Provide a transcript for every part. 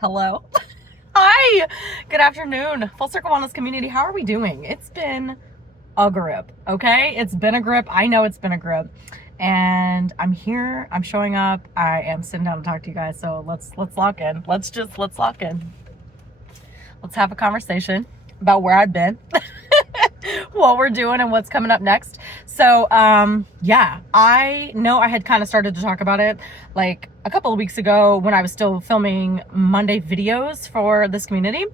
Hello. Hi. Good afternoon. Full Circle Wellness community. How are we doing? It's been a grip. Okay. It's been a grip. I know it's been a grip. And I'm here. I'm showing up. I am sitting down to talk to you guys. So let's lock in. Let's lock in. Let's have a conversation about where I've been. What we're doing and what's coming up next. So yeah, I know I had kind of started to talk about it like a couple of weeks ago when I was still filming Monday videos for this community.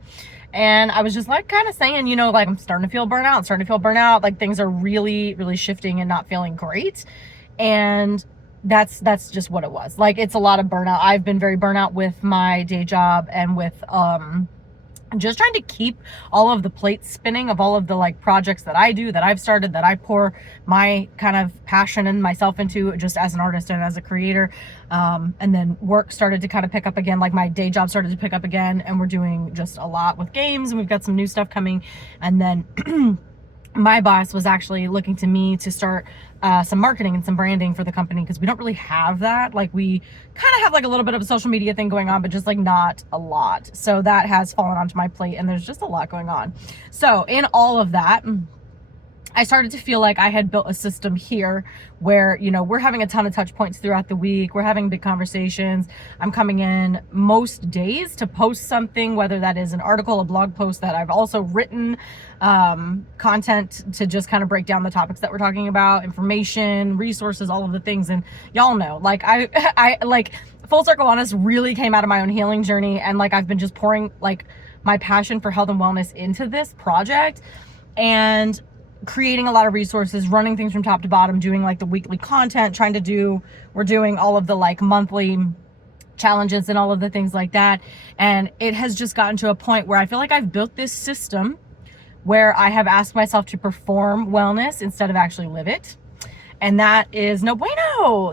And I was just like kind of saying, like I'm starting to feel burnout, like things are really, really shifting and not feeling great. And that's just what it was. Like it's a lot of burnout. I've been very burnout with my day job and with just trying to keep all of the plates spinning of all of the like projects that I do, that I've started, that I pour my kind of passion and myself into just as an artist and as a creator. And then work started to kind of pick up again, like my day job started to pick up again, and we're doing just a lot with games, and we've got some new stuff coming. And then my boss was actually looking to me to start some marketing and some branding for the company, because we don't really have that. Like we kind of have like a little bit of a social media thing going on, but just like not a lot. So that has fallen onto my plate, and there's just a lot going on. So in all of that, I started to feel like I had built a system here where, we're having a ton of touch points throughout the week. We're having big conversations. I'm coming in most days to post something, whether that is an article, a blog post that I've also written, content to just kind of break down the topics that we're talking about, information, resources, all of the things. And y'all know, like I like Full Circle Wellness really came out of my own healing journey. And like, I've been just pouring like my passion for health and wellness into this project, and creating a lot of resources, running things from top to bottom, doing like the weekly content, we're doing all of the like monthly challenges and all of the things like that. And it has just gotten to a point where I feel like I've built this system where I have asked myself to perform wellness instead of actually live it. And that is no bueno.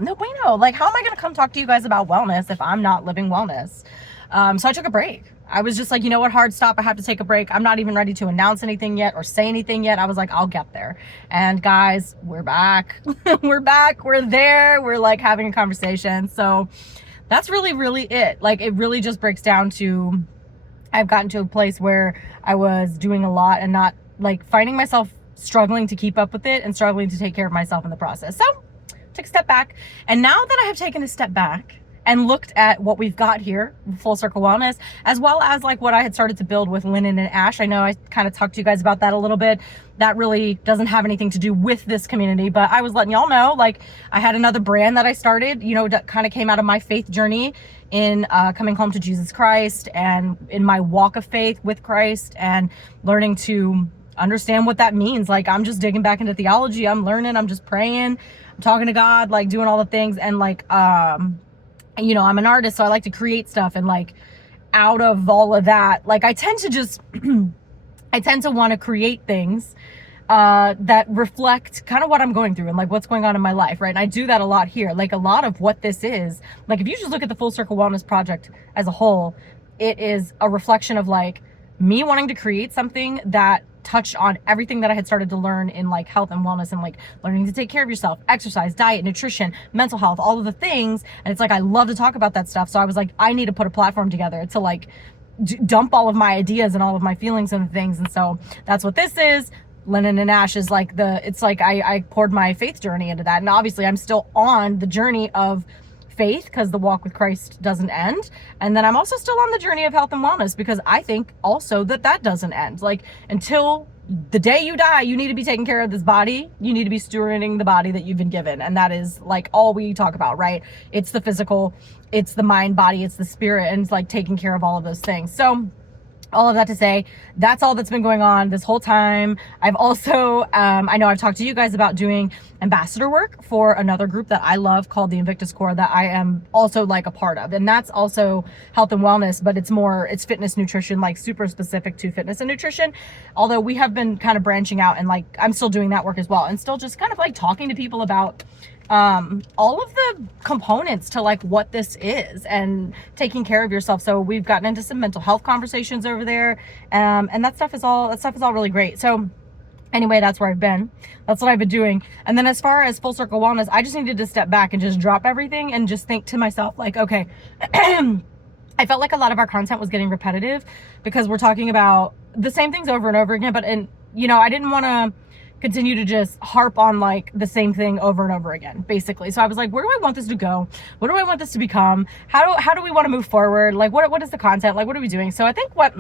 Like, how am I going to come talk to you guys about wellness if I'm not living wellness? So I took a break. I was just like, you know what, hard stop. I have to take a break. I'm not even ready to announce anything yet or say anything yet. I was like, I'll get there. And guys, we're back. We're back. We're there. We're like having a conversation. So that's really, really it. Like, it really just breaks down to, I've gotten to a place where I was doing a lot and not like finding myself struggling to keep up with it and struggling to take care of myself in the process. So took a step back. And now that I have taken a step back and looked at what we've got here, Full Circle Wellness, as well as like what I had started to build with Linen and Ash. I know I kind of talked to you guys about that a little bit. That really doesn't have anything to do with this community, but I was letting y'all know, like I had another brand that I started, that kind of came out of my faith journey in coming home to Jesus Christ, and in my walk of faith with Christ, and learning to understand what that means. Like, I'm just digging back into theology. I'm learning, I'm just praying, I'm talking to God, like doing all the things. And like, I'm an artist, so I like to create stuff. And like, out of all of that, like I tend to want to create things that reflect kind of what I'm going through and like what's going on in my life, right? And I do that a lot here. Like, a lot of what this is, like if you just look at the Full Circle Wellness project as a whole, it is a reflection of like me wanting to create something that touched on everything that I had started to learn in like health and wellness, and like learning to take care of yourself, exercise, diet, nutrition, mental health, all of the things. And it's like, I love to talk about that stuff. So I was like, I need to put a platform together to like dump all of my ideas and all of my feelings and things. And so that's what this is. Linen and Ash is like it's like I poured my faith journey into that. And obviously I'm still on the journey of faith, because the walk with Christ doesn't end. And then I'm also still on the journey of health and wellness, because I think also that doesn't end. Like, until the day you die, you need to be taking care of this body. You need to be stewarding the body that you've been given. And that is like all we talk about, right? It's the physical, it's the mind, body, it's the spirit, and it's like taking care of all of those things. So all of that to say, that's all that's been going on this whole time. I've also, I know I've talked to you guys about doing ambassador work for another group that I love called the Invictus Core, that I am also like a part of. And that's also health and wellness, but it's fitness nutrition, like super specific to fitness and nutrition. Although we have been kind of branching out, and like I'm still doing that work as well, and still just kind of like talking to people about all of the components to like what this is and taking care of yourself. So we've gotten into some mental health conversations over there. And that stuff is all really great. So anyway, that's where I've been. That's what I've been doing. And then as far as Full Circle Wellness, I just needed to step back and just drop everything and just think to myself, like, okay, I felt like a lot of our content was getting repetitive because we're talking about the same things over and over again. But, and you know, I didn't want to continue to just harp on like the same thing over and over again, basically. So I was like, where do I want this to go? What do I want this to become? How do we want to move forward? Like, what is the content? Like, what are we doing? So I think what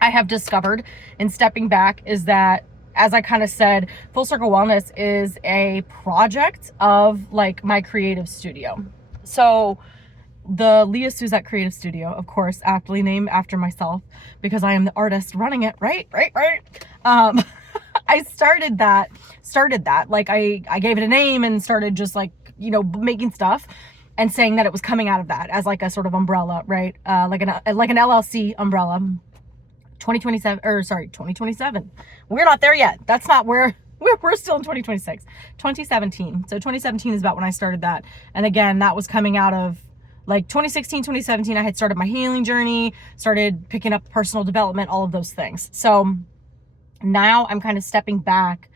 I have discovered in stepping back is that, as I kind of said, Full Circle Wellness is a project of like my creative studio. So the Leah Suzette Creative Studio, of course, aptly named after myself because I am the artist running it, right? I started that, like I gave it a name and started just like, you know, making stuff and saying that it was coming out of that as like a sort of umbrella, right? Like an LLC umbrella. 2027. We're not there yet. That's not where we're still in 2026. 2017. So 2017 is about when I started that. And again, that was coming out of like 2016, 2017, I had started my healing journey, started picking up personal development, all of those things. So now I'm kind of stepping back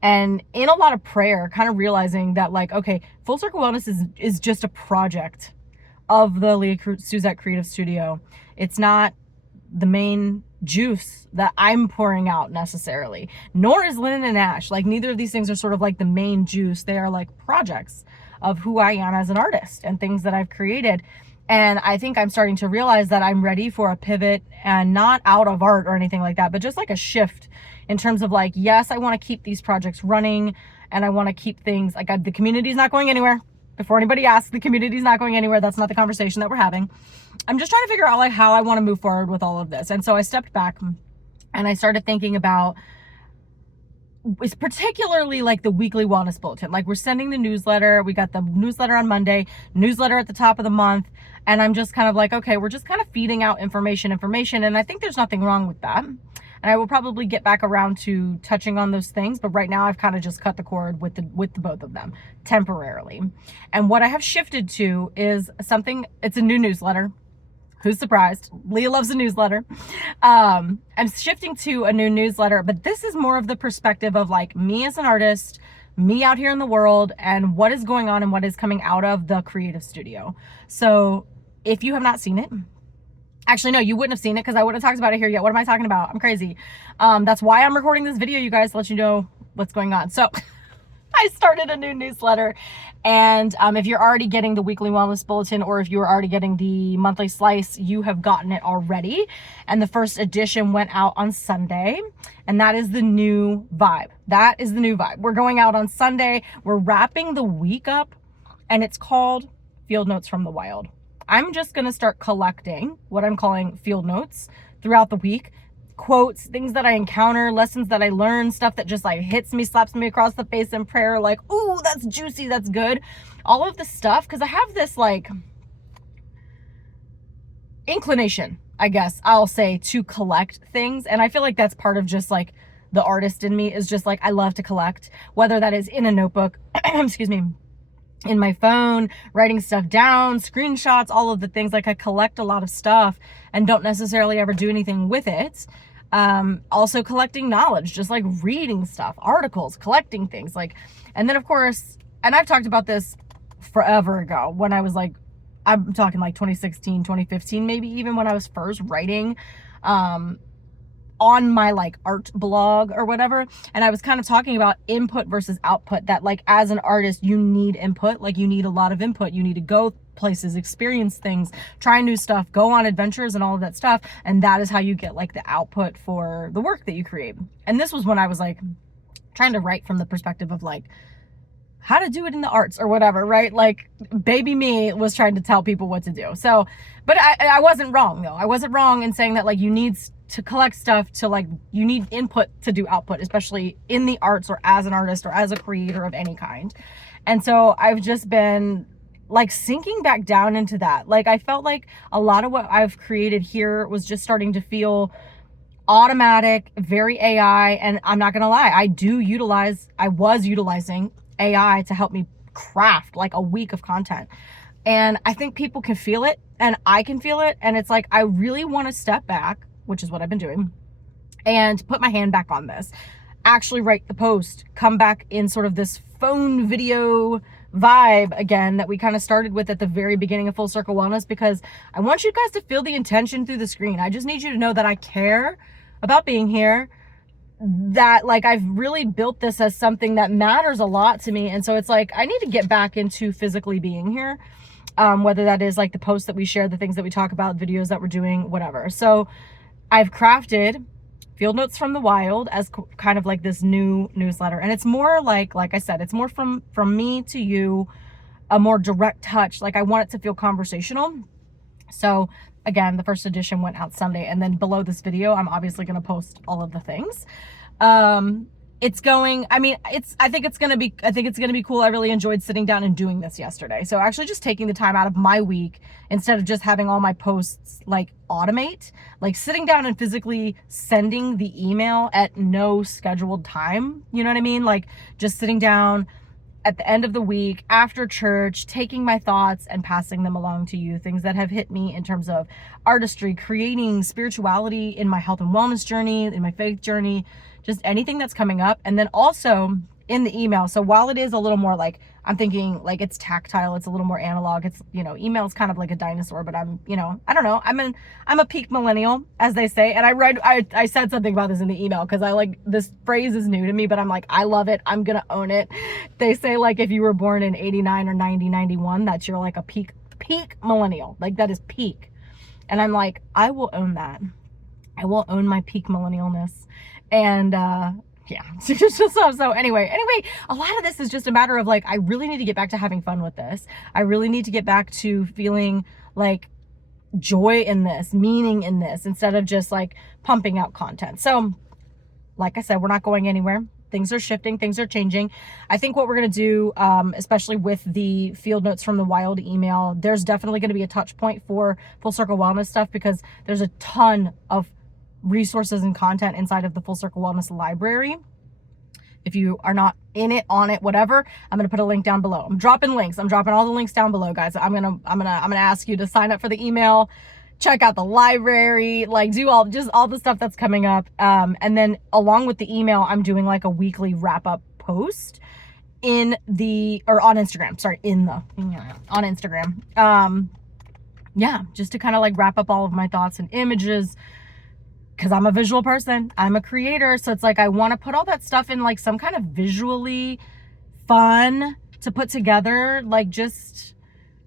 and in a lot of prayer, kind of realizing that like, okay, Full Circle Wellness is just a project of the Leah Suzette Creative Studio. It's not the main juice that I'm pouring out necessarily, nor is Linen and Ash. Like neither of these things are sort of like the main juice. They are like projects of who I am as an artist and things that I've created. And I think I'm starting to realize that I'm ready for a pivot, and not out of art or anything like that, but just like a shift in terms of like, yes, I want to keep these projects running and I want to keep things like the community's not going anywhere. Before anybody asks, the community's not going anywhere. That's not the conversation that we're having. I'm just trying to figure out like how I want to move forward with all of this. And so I stepped back and I started thinking about, it's particularly like the weekly wellness bulletin. Like we're sending the newsletter. We got the newsletter on Monday, newsletter at the top of the month. And I'm just kind of like, okay, we're just kind of feeding out information. And I think there's nothing wrong with that. And I will probably get back around to touching on those things. But right now I've kind of just cut the cord with the both of them temporarily. And what I have shifted to is something, it's a new newsletter. Who's surprised? Leah loves a newsletter. I'm shifting to a new newsletter, but this is more of the perspective of like me as an artist, me out here in the world, and what is going on and what is coming out of the creative studio. So if you have not seen it, actually, no, you wouldn't have seen it because I wouldn't have talked about it here yet. What am I talking about? I'm crazy. That's why I'm recording this video, you guys, to let you know what's going on. So I started a new newsletter. And if you're already getting the weekly wellness bulletin, or if you're already getting the monthly slice, you have gotten it already. And the first edition went out on Sunday. And that is the new vibe. That is the new vibe. We're going out on Sunday. We're wrapping the week up. And it's called Field Notes from the Wild. I'm just going to start collecting what I'm calling field notes throughout the week. Quotes, things that I encounter, lessons that I learn, stuff that just like hits me, slaps me across the face in prayer, like, ooh, that's juicy, that's good. All of the stuff, because I have this like inclination, I guess I'll say, to collect things. And I feel like that's part of just like the artist in me, is just like, I love to collect, whether that is in a notebook, excuse me, in my phone, writing stuff down, screenshots, all of the things. Like I collect a lot of stuff and don't necessarily ever do anything with it. Also collecting knowledge, just like reading stuff, articles, collecting things like, and then of course, and I've talked about this forever ago when I was like, I'm talking like 2016, 2015, maybe even when I was first writing, on my like art blog or whatever. And I was kind of talking about input versus output, that like as an artist, you need input, like you need a lot of input. You need to go places, experience things, try new stuff, go on adventures and all of that stuff. And that is how you get like the output for the work that you create. And this was when I was like trying to write from the perspective of like how to do it in the arts or whatever, right? Like baby me was trying to tell people what to do. So, but I wasn't wrong though. I wasn't wrong in saying that like you need to collect stuff to like, you need input to do output, especially in the arts or as an artist or as a creator of any kind. And so I've just been like sinking back down into that. Like I felt like a lot of what I've created here was just starting to feel automatic, very AI. And I'm not going to lie, I was utilizing AI to help me craft like a week of content. And I think people can feel it and I can feel it. And it's like, I really want to step back, which is what I've been doing, and put my hand back on this, actually write the post, come back in sort of this phone video vibe again that we kind of started with at the very beginning of Full Circle Wellness, because I want you guys to feel the intention through the screen. I just need you to know that I care about being here, that like I've really built this as something that matters a lot to me. And so it's like I need to get back into physically being here, whether that is like the posts that we share, the things that we talk about, videos that we're doing, whatever. So I've crafted Field Notes from the Wild as kind of like this new newsletter, and it's more like I said, it's more from me to you, a more direct touch. Like I want it to feel conversational. So again, the first edition went out Sunday, and then below this video I'm obviously going to post all of the things. It's going, I think it's going to be cool. I really enjoyed sitting down and doing this yesterday. So actually just taking the time out of my week, instead of just having all my posts like automate, like sitting down and physically sending the email at no scheduled time. You know what I mean? Like just sitting down at the end of the week after church, taking my thoughts and passing them along to you, things that have hit me in terms of artistry, creating, spirituality, in my health and wellness journey, in my faith journey, just anything that's coming up. And then also in the email. So while it is a little more like, I'm thinking like it's tactile, it's a little more analog. It's, email is kind of like a dinosaur, but I'm, I don't know. I'm a peak millennial, as they say. And I said something about this in the email, because I like, this phrase is new to me, but I'm like, I love it. I'm going to own it. They say like, if you were born in 89 or 90, 91, that you're like a peak millennial. Like that is peak. And I'm like, I will own that. I will own my peak millennialness. And, yeah. So anyway, a lot of this is just a matter of like, I really need to get back to having fun with this. I really need to get back to feeling like joy in this, meaning in this, instead of just like pumping out content. So like I said, we're not going anywhere. Things are shifting, things are changing. I think what we're going to do, especially with the Field Notes from the Wild email, there's definitely going to be a touch point for Full Circle Wellness stuff, because there's a ton of resources and content inside of the Full Circle Wellness library. If you are not in it, on it, whatever, I'm going to put a link down below. I'm dropping links. I'm dropping all the links down below, guys. I'm going to ask you to sign up for the email, check out the library, like do all the stuff that's coming up. And then along with the email, I'm doing like a weekly wrap up post on Instagram. Yeah, just to kind of like wrap up all of my thoughts and images, because I'm a visual person, I'm a creator. So it's like, I want to put all that stuff in like some kind of visually fun to put together, like just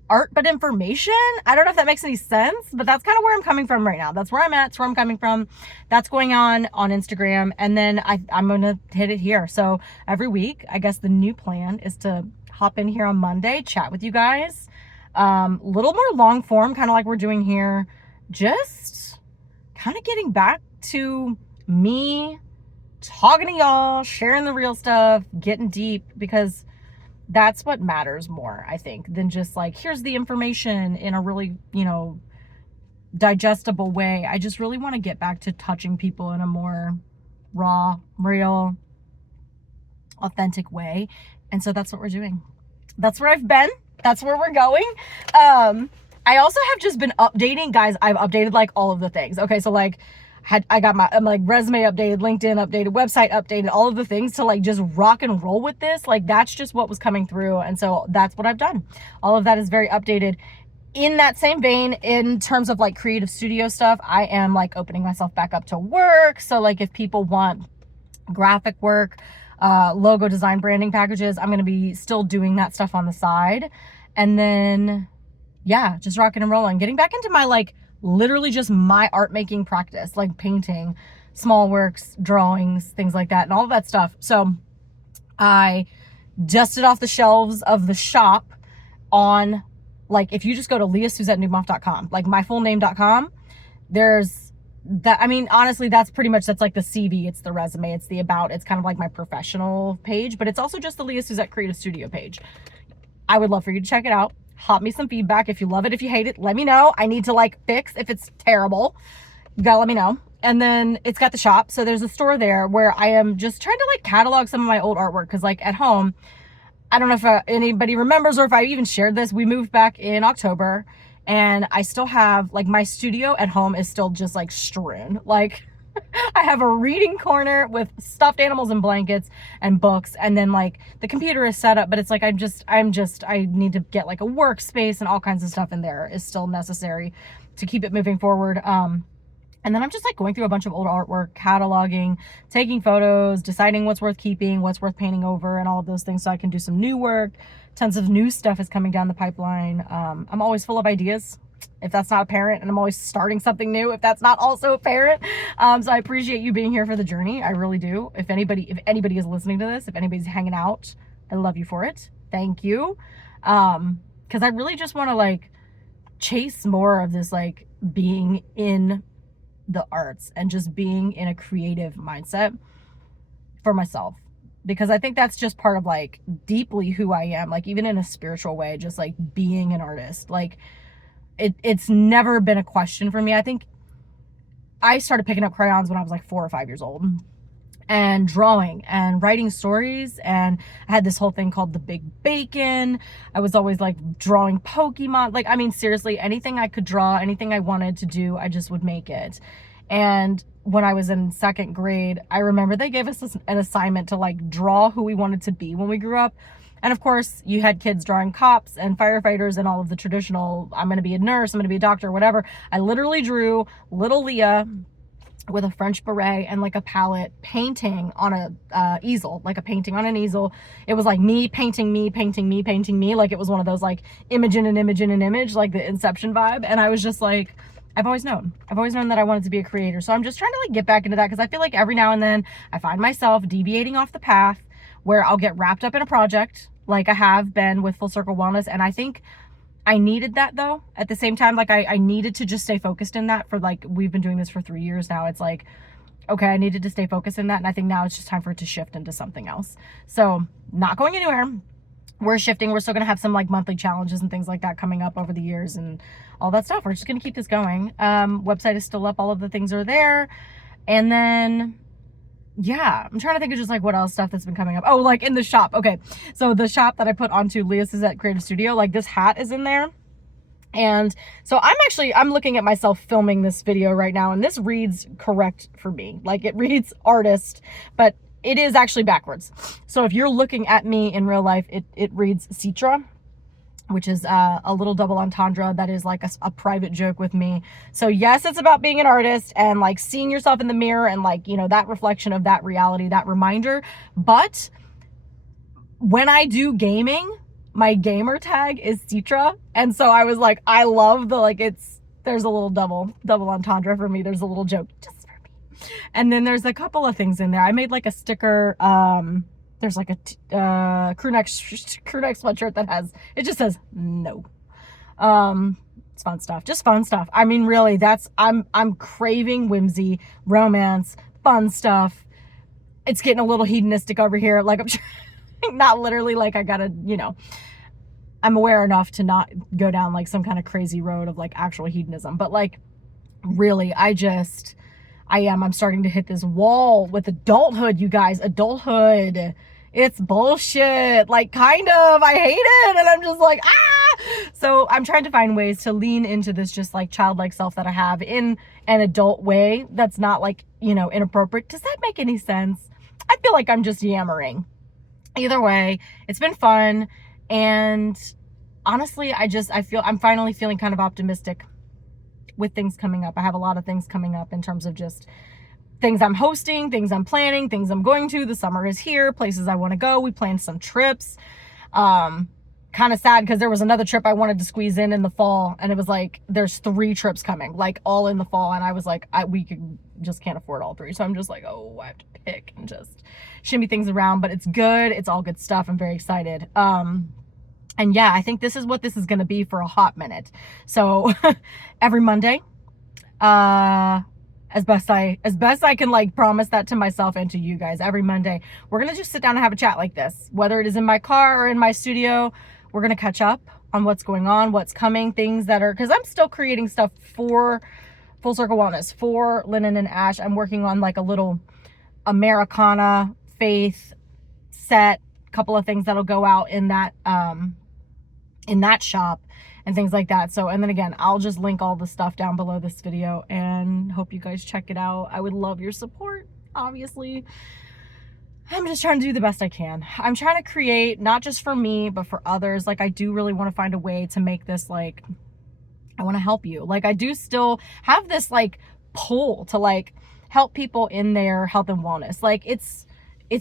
art, but information. I don't know if that makes any sense, but that's kind of where I'm coming from right now. That's where I'm at. That's where I'm coming from. That's going on Instagram. And then I'm going to hit it here. So every week, I guess the new plan is to hop in here on Monday, chat with you guys, little more long form, kind of like we're doing here, just kind of getting back to me talking to y'all, sharing the real stuff, getting deep, because that's what matters more, I think, than just like, here's the information in a really, digestible way. I just really want to get back to touching people in a more raw, real, authentic way. And so that's what we're doing. That's where I've been. That's where we're going. I also have just been updating, guys. I've updated like all of the things. Okay. So like I got my like resume updated, LinkedIn updated, website updated, all of the things to like just rock and roll with this. Like that's just what was coming through. And so that's what I've done. All of that is very updated. In that same vein, in terms of like creative studio stuff, I am like opening myself back up to work. So like if people want graphic work, logo design, branding packages, I'm going to be still doing that stuff on the side. And then yeah, just rocking and rolling, getting back into my like literally just my art making practice, like painting, small works, drawings, things like that, and all of that stuff. So I dusted off the shelves of the shop on, like, if you just go to leahsuzettenewmoff.com, like myfullname.com, there's that. I mean, honestly, that's like the CV, it's the resume, it's the about, it's kind of like my professional page, but it's also just the Leah Suzette Creative Studio page. I would love for you to check it out. Hop me some feedback. If you love it, if you hate it, let me know. I need to like fix if it's terrible. You gotta let me know. And then it's got the shop. So there's a store there where I am just trying to like catalog some of my old artwork. Cause like at home, I don't know if anybody remembers or if I even shared this. We moved back in October and I still have like my studio at home is still just like strewn. Like I have a reading corner with stuffed animals and blankets and books, and then like the computer is set up, but it's like I need to get like a workspace, and all kinds of stuff in there is still necessary to keep it moving forward. And then I'm just like going through a bunch of old artwork, cataloging, taking photos, deciding what's worth keeping, what's worth painting over, and all of those things so I can do some new work. Tons of new stuff is coming down the pipeline. I'm always full of ideas, if that's not apparent, and I'm always starting something new if that's not also apparent. So I appreciate you being here for the journey. I really do. If anybody is listening to this, if anybody's hanging out, I love you for it. Thank you. Because I really just want to like chase more of this like being in the arts and just being in a creative mindset for myself, because I think that's just part of like deeply who I am, like even in a spiritual way, just like being an artist. Like it's never been a question for me. I think I started picking up crayons when I was like 4 or 5 years old, and drawing and writing stories, and I had this whole thing called the Big Bacon. I was always like drawing Pokemon. Like, I mean, seriously, anything I could draw, anything I wanted to do, I just would make it. And when I was in 2nd grade, I remember they gave us an assignment to like draw who we wanted to be when we grew up. And of course, you had kids drawing cops and firefighters and all of the traditional, I'm going to be a nurse, I'm going to be a doctor, whatever. I literally drew little Leah with a French beret and like a palette painting on a easel, like a painting on an easel. It was like me painting me, painting me, painting me. Like it was one of those like image in an image in an image, like the Inception vibe. And I was just like, I've always known that I wanted to be a creator. So I'm just trying to like get back into that, because I feel like every now and then I find myself deviating off the path where I'll get wrapped up in a project like I have been with Full Circle Wellness. And I think I needed that though. At the same time, like I needed to just stay focused in that for like, we've been doing this for 3 years now. It's like, okay, I needed to stay focused in that. And I think now it's just time for it to shift into something else. So not going anywhere. We're shifting. We're still going to have some like monthly challenges and things like that coming up over the years and all that stuff. We're just going to keep this going. Website is still up. All of the things are there. And then, yeah, I'm trying to think of just like what else stuff that's been coming up. Oh, like in the shop. Okay. So the shop that I put onto Leah Suzette Creative Studio, like this hat is in there. And so I'm looking at myself filming this video right now, and this reads correct for me. Like it reads artist, but it is actually backwards. So if you're looking at me in real life, it reads Citra, which is a little double entendre that is like a private joke with me. So yes, it's about being an artist and like seeing yourself in the mirror and like, you know, that reflection of that reality, that reminder. But when I do gaming, my gamer tag is Citra. And so I was like, I love the, like, there's a little double entendre for me. There's a little joke just for me. And then there's a couple of things in there. I made like a sticker, there's like a crew neck sweatshirt that it just says no. It's fun stuff, just fun stuff. I mean, really, I'm craving whimsy, romance, fun stuff. It's getting a little hedonistic over here. Like I'm not literally like I gotta, you know, I'm aware enough to not go down like some kind of crazy road of like actual hedonism, but like really, I'm starting to hit this wall with adulthood, you guys. Adulthood, it's bullshit. Like, kind of, I hate it. And I'm just like, ah! So I'm trying to find ways to lean into this just like childlike self that I have in an adult way that's not like, you know, inappropriate. Does that make any sense? I feel like I'm just yammering. Either way, it's been fun. And honestly, I'm finally feeling kind of optimistic with things coming up. I have a lot of things coming up in terms of just things I'm hosting, things I'm planning, things I'm going to. The summer is here, places I want to go. We planned some trips. Kind of sad because there was another trip I wanted to squeeze in the fall, and it was like there's 3 trips coming, like all in the fall, and I was like, we just can't afford all 3. So I'm just like, oh, I have to pick and just shimmy things around, but it's good. It's all good stuff. I'm very excited. And yeah, I think this is what this is going to be for a hot minute. So every Monday, as best I can like promise that to myself and to you guys, every Monday, we're going to just sit down and have a chat like this, whether it is in my car or in my studio. We're going to catch up on what's going on, what's coming, things that are, because I'm still creating stuff for Full Circle Wellness, for Linen and Ash. I'm working on like a little Americana faith set, couple of things that'll go out in that shop. and things like that. So, and then again, I'll just link all the stuff down below this video and hope you guys check it out. I would love your support, obviously. I'm just trying to do the best I can. I'm trying to create, not just for me, but for others. Like, I do really want to find a way to make this, like, I want to help you. Like, I do still have this, like, pull to, like, help people in their health and wellness. Like, it's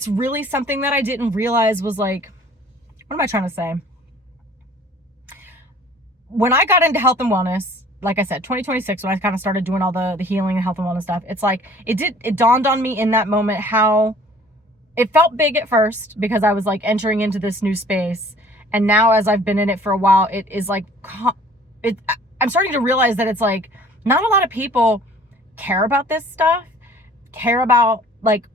really something that I didn't realize was, like, what am I trying to say? When I got into health and wellness, like I said, 2026, when I kind of started doing all the healing and health and wellness stuff, it's like, it dawned on me in that moment how it felt big at first because I was like entering into this new space. And now as I've been in it for a while, it is like, I'm starting to realize that it's like, not a lot of people care about this stuff, care about like,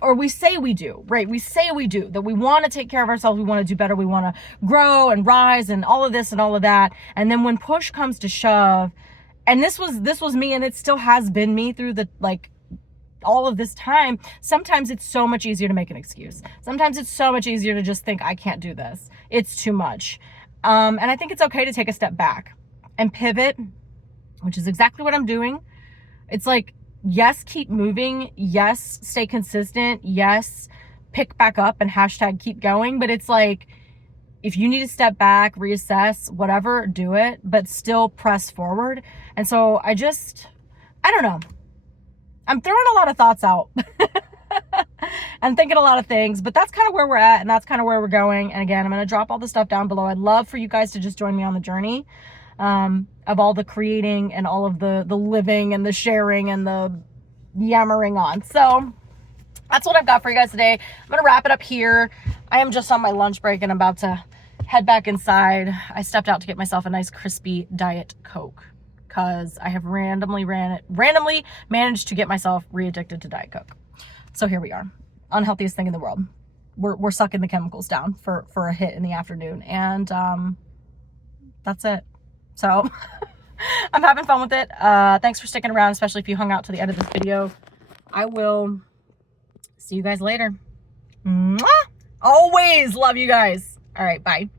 or we say we do, right? We say we do, that we want to take care of ourselves. We want to do better. We want to grow and rise and all of this and all of that. And then when push comes to shove, and this was me, and it still has been me through the, like, all of this time, sometimes it's so much easier to make an excuse. Sometimes it's so much easier to just think, I can't do this. It's too much. And I think it's okay to take a step back and pivot, which is exactly what I'm doing. It's like, yes, keep moving. Yes, stay consistent. Yes, pick back up and hashtag keep going. But it's like, if you need to step back, reassess, whatever, do it, but still press forward. And so I don't know. I'm throwing a lot of thoughts out and thinking a lot of things, but that's kind of where we're at, and that's kind of where we're going. And again, I'm going to drop all the stuff down below. I'd love for you guys to just join me on the journey of all the creating and all of the living and the sharing and the yammering on. So that's what I've got for you guys today. I'm going to wrap it up here. I am just on my lunch break and about to head back inside. I stepped out to get myself a nice crispy Diet Coke, because I have randomly managed to get myself re-addicted to Diet Coke. So here we are, unhealthiest thing in the world. We're sucking the chemicals down for a hit in the afternoon, and that's it. So I'm having fun with it. Thanks for sticking around, especially if you hung out to the end of this video. I will see you guys later. Mwah! Always love you guys. All right, bye.